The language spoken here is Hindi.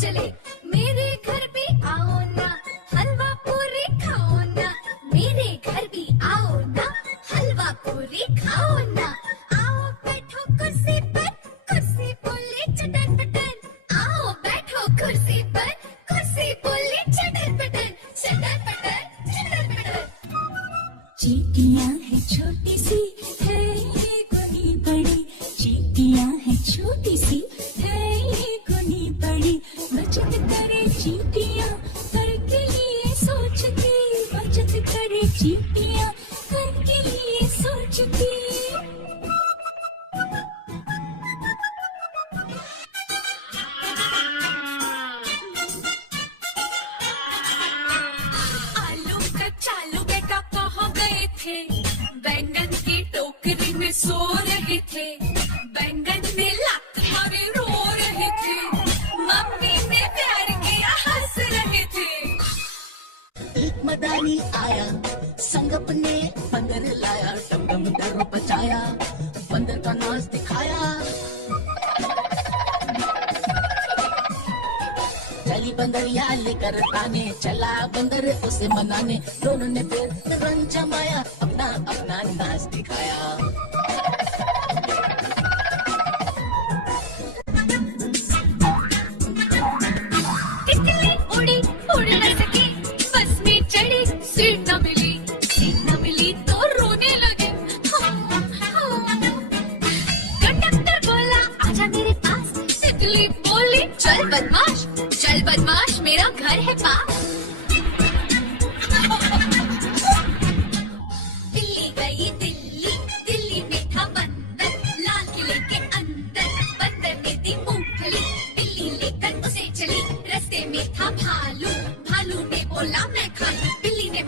चले, मेरे घर भी आओ ना, हलवा पूरी खाओ ना, मेरे घर भी आओ ना, हलवा पूरी खाओ ना। आओ बैठो कुर्सी पर, कुर्सी बोले चटन पटन, आओ बैठो कुर्सी पर, कुर्सी बोले चटन पटन, चटन पटन, चटन पटन। चींटियां है छोटी सी, है ये कोनी बड़ी, चींटियां है छोटी सी, है ये कोनी बड़ी, बचत करे चींटियां कर के लिए सोचती, बचत करे चींटियां कर के लिए सोचती। आलू कचालू बेटा कहाँ गए थे, बैंगन की टोकरी में सो रहे थे, बैंगन ने लात मारे रो रहे थे, मम्मी ने प्यार किया हंस रहे थे। एक मदारी आया, संग अपने बंदर लाया, टमटम डर बचाया, बंदर का नाच दिखाया। चली बंदरिया लेकर ताने, चला बंदर उसे मनाने, दोनों ने फिर रंग जमाया, अपना अपना नाच दिखाया। तितली उड़ी उड़ न सकी, बस में चढ़ी सीट न मिली तो रोने लगे। कंडक्टर बोला आजा मेरे पास, तितली बोली चल बदमाश मेरा घर है पास। दिल्ली गई दिल्ली, दिल्ली में था बंदर, लाल किले के अंदर, बंदर ने दी मूंगफली, बिल्ली लेकर उसे चली, रास्ते में था भालू, भालू ने बोला मैं खा लूं, बिल्ली ने